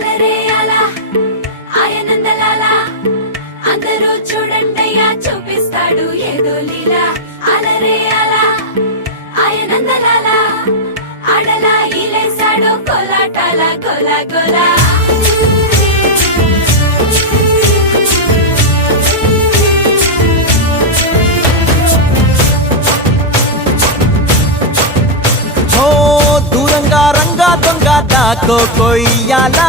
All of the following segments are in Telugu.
అలరే అలా ఆయనందలాలా అందరూ చూడండయ్యా చూపిస్తాడు ఏదో లీలా అలరే అలా ఆయనందలాలా ఆడలా ఈలేశాడు కోలాటాల గోలా గోలా దూరంగా రంగా దొంగ దాకో కొయ్యాలా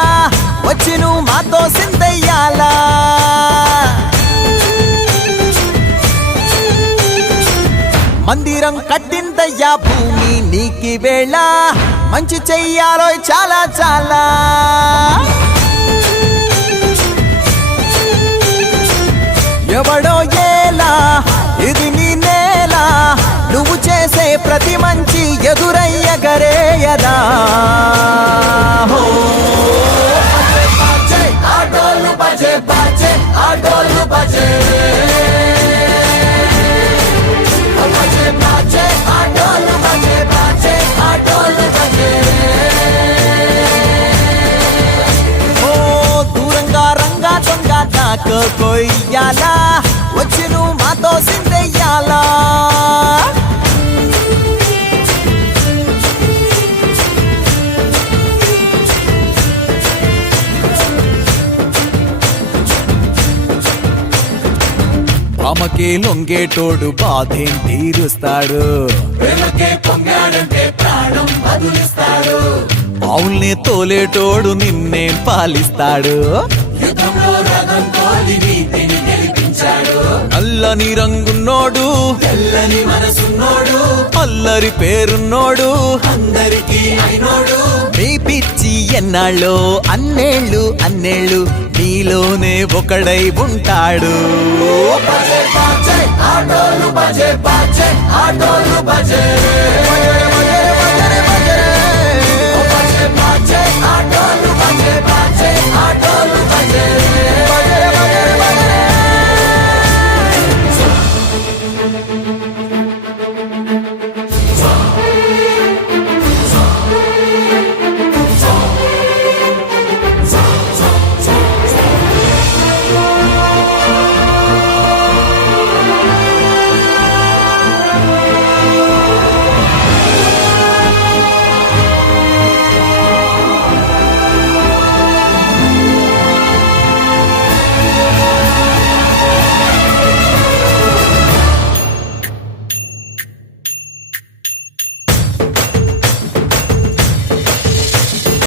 వచ్చి నువ్వు మాతో సిందయ్యాలా మందిరం కట్టిందయ్యా భూమి నీకి వేళ మంచి చెయ్యాలో చాలా చాలా ఎవడో ఏలా ఇది నీ నేల నువ్వు చేసే ప్రతి మంచి ఎదురయ్యగరేయదా ఆటోలు బజే బజే ఆటోలు బజే బజే బజే ఆటోలు బజే బజే ఆటోలు బజే ఓ దూరంగా రంగా దొంగ నాకు కొయ్యాలా వచ్చి నువ్వు మాతో సిందెయ్యాలా ఆమెకే లొంగేటోడు బాధేం తీరుస్తాడు ఆవుల్ని తోలేటోడు నిన్నే పాలిస్తాడు నల్లని రంగున్నోడు తెల్లని మనసున్నోడు అల్లరి పేరున్నోడు అందరికీ అయినోడు మీ పిచ్చి ఎన్నాళ్ళో అన్నేళ్ళు అన్నేళ్ళు నీలోనే ఒకడై ఉంటాడు ఆటోలు బజే బజే ఆటోలు బజే